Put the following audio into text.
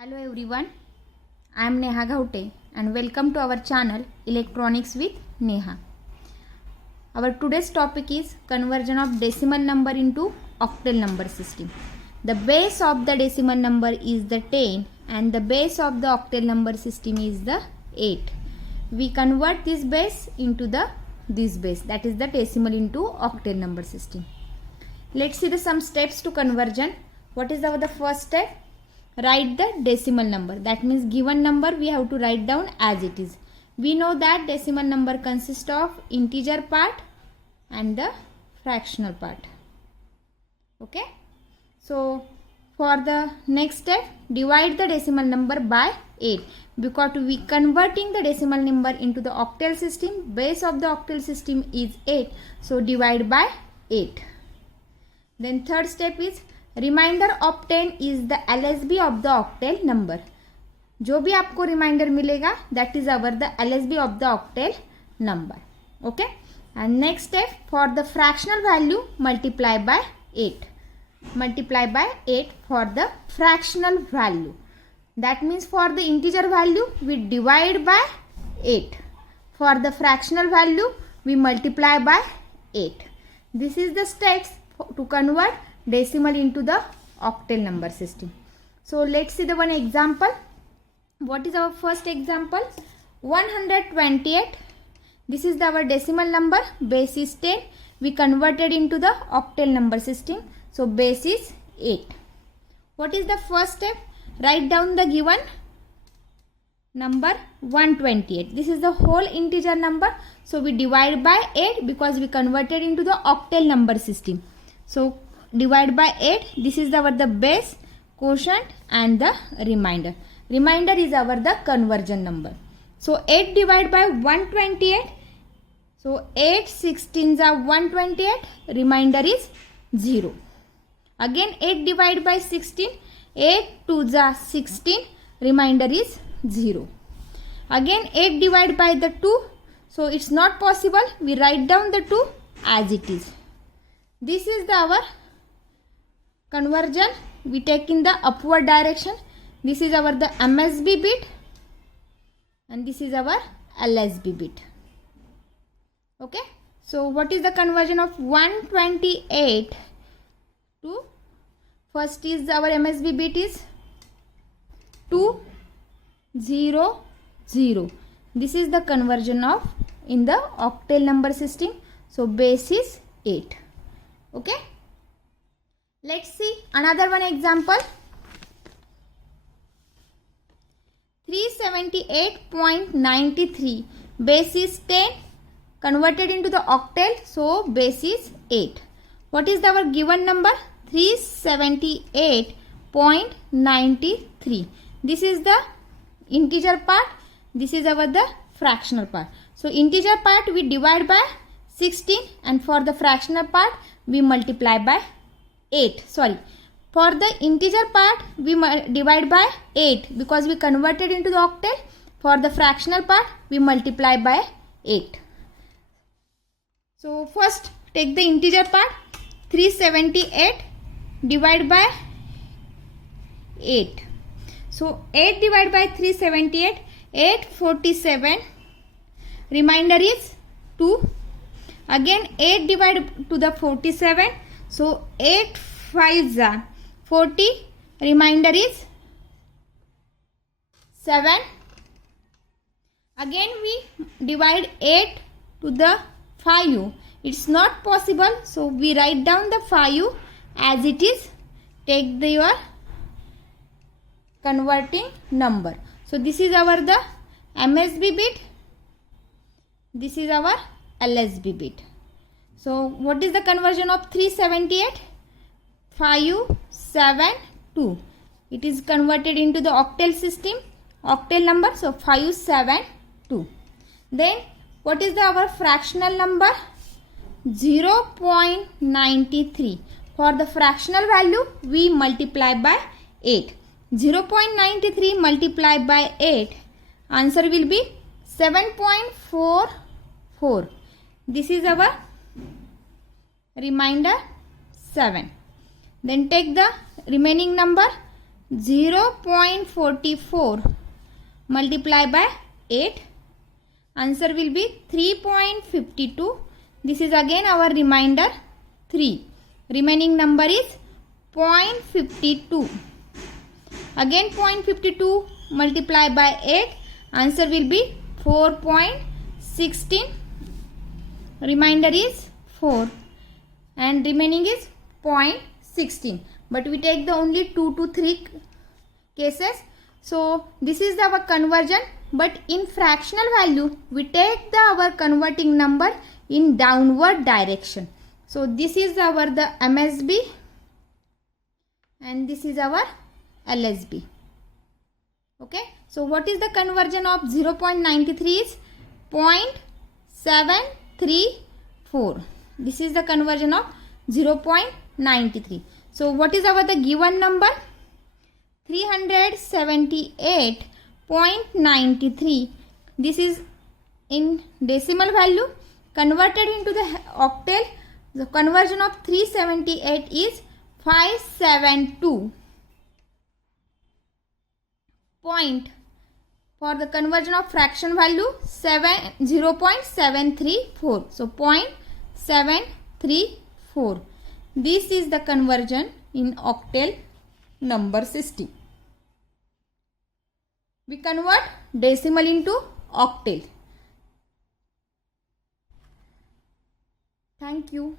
Hello everyone, I am Neha Ghaute and welcome to our channel Electronics with Neha. Our today's topic is conversion of decimal number into octal number system. The base of the decimal number is the 10 and the base of the octal number system is the 8. We convert this base into this base, that is the decimal into octal number system. Let's see some steps to conversion. What is the first step? Write the decimal number. That means given number we have to write down as it is. We know that decimal number consists of integer part and the fractional part. Okay. So for the next step, divide the decimal number by 8 because we converting the decimal number into the octal system. Base of the octal system is 8. So divide by 8. Then third step is remainder obtain is the LSB of the octal number. जो भी आपको remainder मिलेगा that is our the LSB of the octal number. Okay. And next step, for the fractional value multiply by 8. Multiply by 8 for the fractional value. That means for the integer value we divide by 8. For the fractional value we multiply by 8. This is the steps to convert decimal into the octal number system. So let's see the one example. What is our first example? 128. This is our decimal number. Base is 10. We converted into the octal number system. So base is 8. What is the first step? Write down the given number 128. This is the whole integer number. So we divide by 8 because we converted into the octal number system. So divide by 8. This is our the base, quotient and the remainder. Remainder is our the conversion number. So 8 divided by 128. So 8 16s are 128. Remainder is 0. Again 8 divided by 16. 8 2s are 16. Remainder is 0. Again 8 divided by the 2. So it's not possible. We write down the 2 as it is. This is our conversion. We take in the upward direction. This is our the MSB bit and this is our LSB bit. Okay. So what is the conversion of 128 to, first is our MSB bit is 2 0 0. This is the conversion of in the octal number system. So base is 8. Okay. Let's see another one example. 378.93. Base is 10. Converted into the octal. So base is 8. What is our given number? 378.93. This is the integer part. This is our the fractional part. So integer part we divide by 16 and for the fractional part we multiply by 8. Sorry, for the integer part we divide by 8 because we converted into the octal. For the fractional part we multiply by 8. So first take the integer part. 378 divide by 8. So 8 divided by 378, 847. Remainder is 2. Again 8 divided to the 47. So 8 5s are 40. Remainder is 7. Again we divide 8 to the 5. It's not possible. So we write down the 5 as it is. Take your converting number. So this is our the MSB bit. This is our LSB bit. So what is the conversion of 378? 5 7 2. It is converted into the octal system, octal number. So 5 7 2. Then what is our fractional number? 0.93. For the fractional value we multiply by 8. 0.93 multiplied by 8. Answer will be 7.44. This is our remainder 7. Then take the remaining number 0.44 multiply by 8. Answer will be 3.52. This is again our remainder 3. Remaining number is 0.52. Again 0.52 multiply by 8. Answer will be 4.16. Remainder is 4 and remaining is 0.16. But we take the only 2 to 3 cases. So this is our conversion, but in fractional value we take our converting number in downward direction. So this is the MSB and this is our LSB. Okay, so what is the conversion of 0.93 is 0.734. This is the conversion of 0.93. So what is the given number? 378.93. This is in decimal value. Converted into the octal, the conversion of 378 is 572. Point for the conversion of fraction value 0.734. So 0.734. This is the conversion in octal number system. We convert decimal into octal. Thank you.